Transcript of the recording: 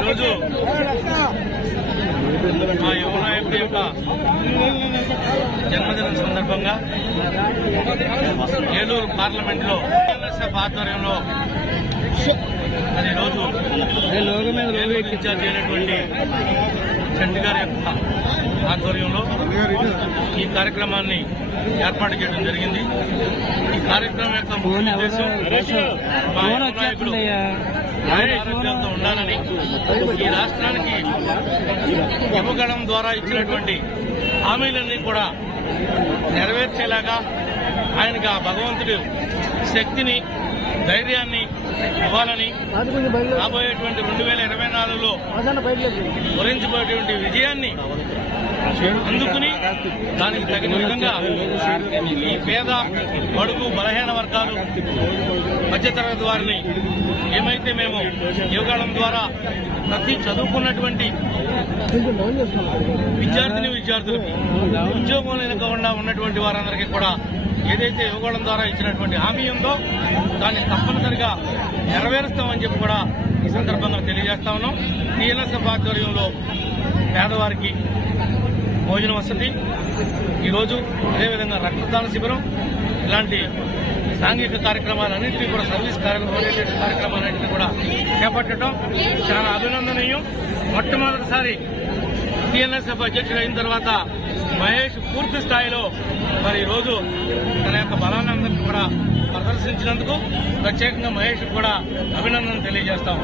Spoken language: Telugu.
ఈరోజు మా యువ నాయకుడి యొక్క జన్మదినం సందర్భంగా ఏలూరు పార్లమెంట్లో ఎన్ఎస్ఎఫ్ ఆధ్వర్యంలో అది రోజు ఏలూరు ఇన్ఛార్జి అయినటువంటి చంటి గారి యొక్క ఆధ్వర్యంలో ఈ కార్యక్రమాన్ని ఏర్పాటు చేయడం జరిగింది. ఈ కార్యక్రమం యొక్క ముఖ్య ఉద్దేశం మా యువ నాయకుడు ఆరోగ్యాలతో ఉండాలని, ఈ రాష్ట్రానికి ఇవ్వగడం ద్వారా ఇచ్చినటువంటి హామీలన్నీ కూడా నెరవేర్చేలాగా ఆయనకి ఆ భగవంతుడు శక్తిని, ధైర్యాన్ని ఇవ్వాలని, రాబోయేటువంటి 2024లో గురించిపోయేటువంటి విజయాన్ని అందుకుని దానికి తగిన విధంగా ఈ పేద, బడుగు, బలహీన వర్గాలు, మధ్యతరగతి వారిని ఏమైతే మేము యువగాళం ద్వారా ప్రతి చదువుకున్నటువంటి విద్యార్థులకి ఉద్యోగం లేకుండా ఉన్నటువంటి వారందరికీ కూడా ఏదైతే యువగాళం ద్వారా ఇచ్చినటువంటి హామీ ఉందో దాన్ని తప్పనిసరిగా నెరవేరుస్తామని చెప్పి కూడా ఈ సందర్భంగా తెలియజేస్తా ఉన్నాం. టీఎన్ఎస్ఎఫ్ ఆధ్వర్యంలో పేదవారికి భోజన వసతి, ఈరోజు అదేవిధంగా రక్తదాన శిబిరం, ఇలాంటి సాంఘిక కార్యక్రమాలన్నింటినీ కూడా సర్వీస్ కార్యక్రమాలన్నింటినీ కూడా చేపట్టడం చాలా అభినందనీయం. మొట్టమొదటిసారి టీఎన్ఎస్ఎఫ్ అధ్యక్షుడు అయిన తర్వాత మహేష్ పూర్తి స్థాయిలో మరి ఈరోజు తన యొక్క బలాన్ని అందరికీ కూడా ప్రదర్శించినందుకు ప్రత్యేకంగా మహేష్ కూడా అభినందనలు తెలియజేస్తాం.